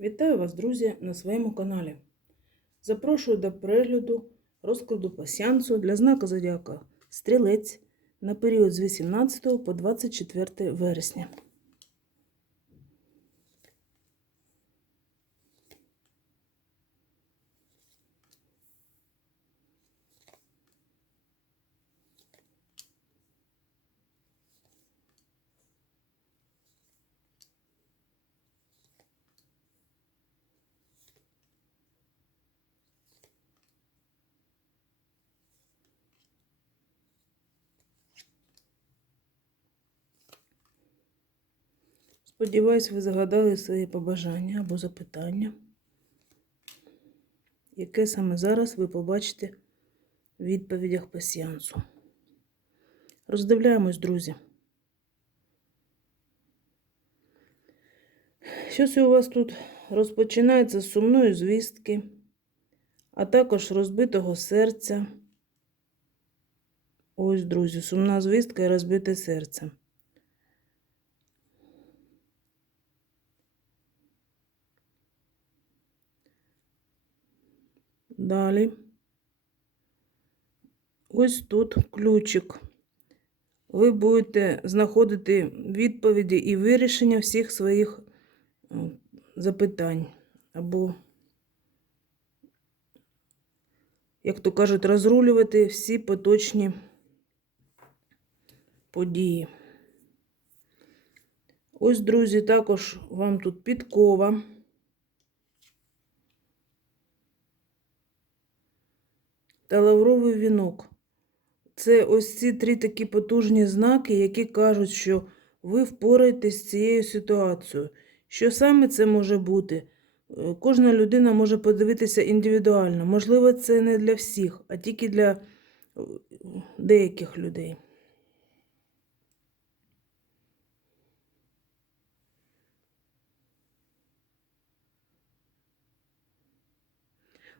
Вітаю вас, друзі, на своєму каналі. Запрошую до перегляду розкладу пасіансу для знака Зодіака Стрілець на період з 18 по 24 вересня. Сподіваюсь, ви загадали свої побажання або запитання, яке саме зараз ви побачите в відповідях пасіансу. Роздивляємось, друзі. Щось у вас тут розпочинається з сумної звістки, а також розбитого серця. Ось, друзі, сумна звістка і розбите серце. Далі. Ось тут ключик. Ви будете знаходити відповіді і вирішення всіх своїх е, запитань. Або, як то кажуть, розрулювати всі поточні події. Ось, друзі, також вам тут підкова. Та лавровий вінок. Це ось ці три такі потужні знаки, які кажуть, що ви впораєтесь з цією ситуацією. Що саме це може бути? Е, Кожна людина може подивитися індивідуально. Можливо, це не для всіх, а тільки для е, деяких людей.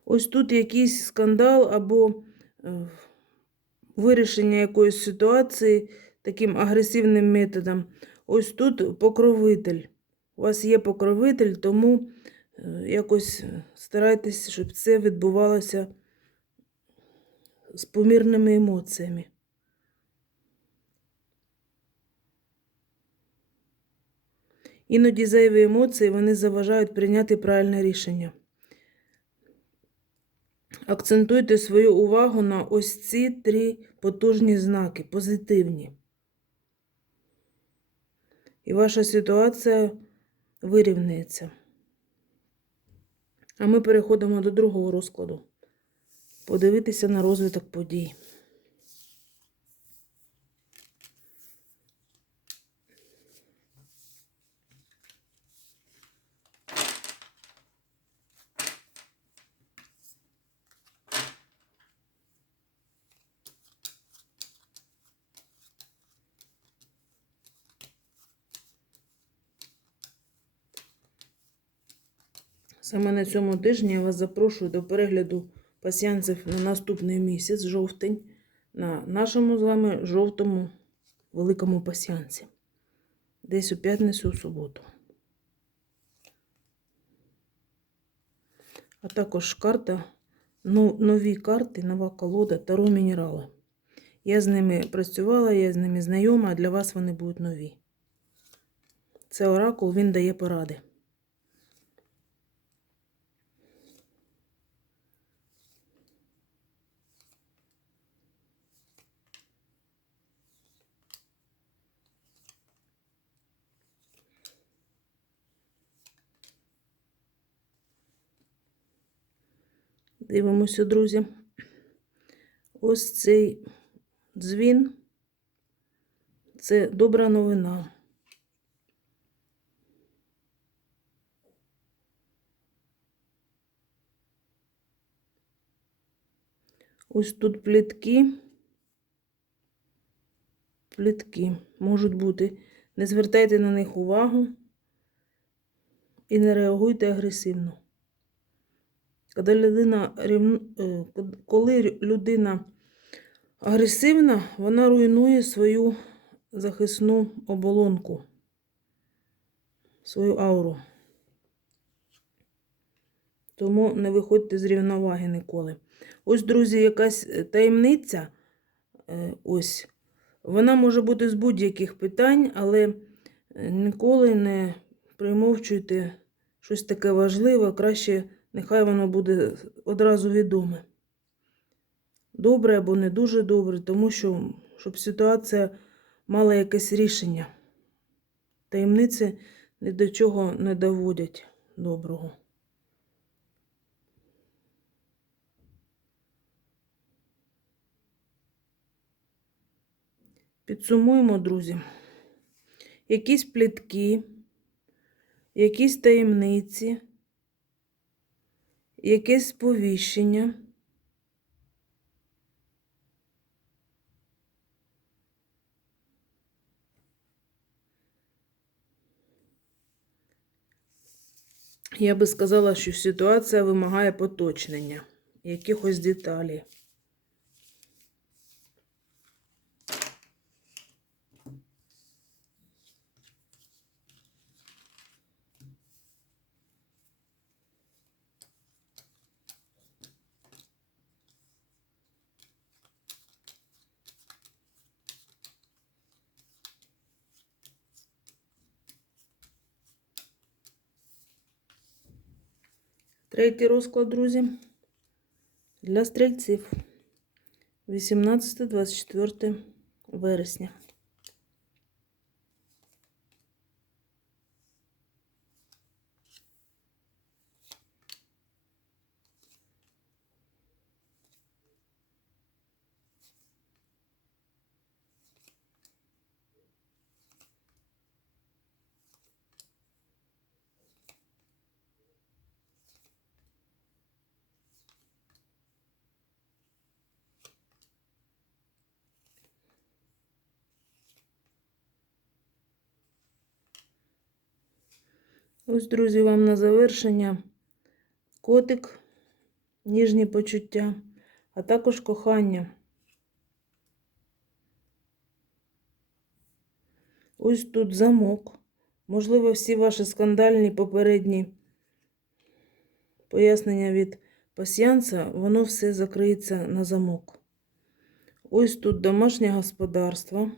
Ось тут якийсь скандал або е, вирішення якоїсь ситуації таким агресивним методом. Ось тут покровитель. У вас є покровитель, тому е, якось старайтесь, щоб це відбувалося з помірними емоціями. Іноді зайві емоції вони заважають прийняти правильне рішення. Акцентуйте свою увагу на ось ці три потужні знаки, позитивні. І ваша ситуація вирівняється. А ми переходимо до другого розкладу. Подивитися на розвиток подій. Саме на цьому тижні я вас запрошую до перегляду пасіянців на наступний місяць, жовтень, на нашому з вами жовтому великому пасіянці. Десь у п'ятницю у суботу. А також карта, нові карти, нова колода Таро мінерали. Я з ними працювала, я з ними знайома, а для вас вони будуть нові. Це оракул, він дає поради. Дивимося, друзі. Ось цей дзвін. Це добра новина. Ось тут плітки. Плітки можуть бути. Не звертайте на них увагу і не реагуйте агресивно. Коли людина е, коли людина агресивна, вона руйнує свою захисну оболонку, свою ауру. Тому не виходьте з рівноваги ніколи. Ось, друзі, якась е, таємниця. е, Ось. Вона може бути з будь-яких питань, але ніколи не примовчуйте щось таке важливе, краще нехай воно буде одразу відоме. Добре або не дуже добре, тому що щоб ситуація мала якесь рішення. Таємниці ні до чого не доводять доброго. Підсумуємо, друзі. Якісь плітки, якісь таємниці, якесь сповіщення. Я би сказала, що ситуація вимагає поточнення якихось деталей. Третій розклад, друзі, для стрільців 18-24 вересня. Ось, друзі, вам на завершення котик, ніжні почуття, а також кохання. Ось тут замок. Можливо, всі ваші скандальні попередні пояснення від пасіянса, воно все закриється на замок. Ось тут домашнє господарство.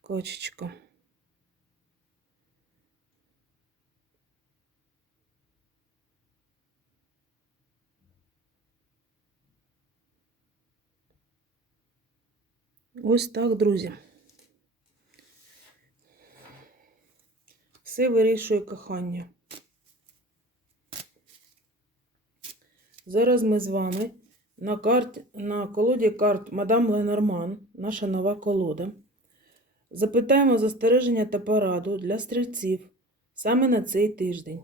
Качечка. Ось так, друзі. Все вирішує кохання. Зараз ми з вами на карті, на колоді карт Мадам Ленорман, наша нова колода. Запитаємо застереження та пораду для стрільців саме на цей тиждень.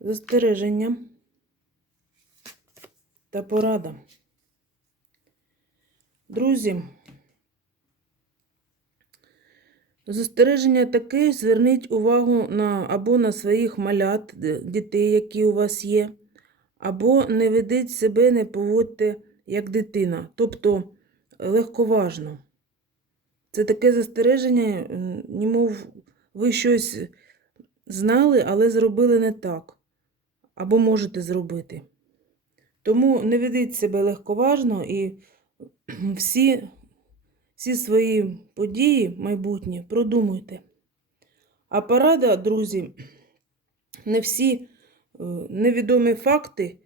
Застереження та порада. Друзі, застереження таке, зверніть увагу на або на своїх малят, дітей, які у вас є, або не ведіть себе, не поводьте як дитина, тобто легковажно. Це таке застереження, м, німов ви щось знали, але зробили не так, або можете зробити. Тому не ведіть себе легковажно і всі, всі свої події майбутні продумуйте. А порада, друзі, не всі е, невідомі факти,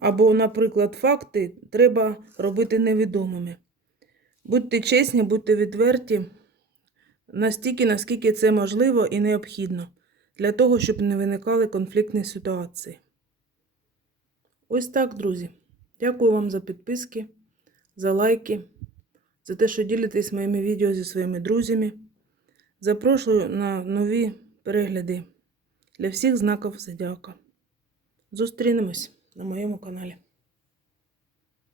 або, наприклад, факти треба робити невідомими. Будьте чесні, будьте відверті настільки, наскільки це можливо і необхідно, для того, щоб не виникали конфліктні ситуації. Ось так, друзі. Дякую вам за підписки, за лайки, за те, що ділитесь моїми відео зі своїми друзями. Запрошую на нові перегляди для всіх знаків зодіака. Зустрінемось на моєму каналі.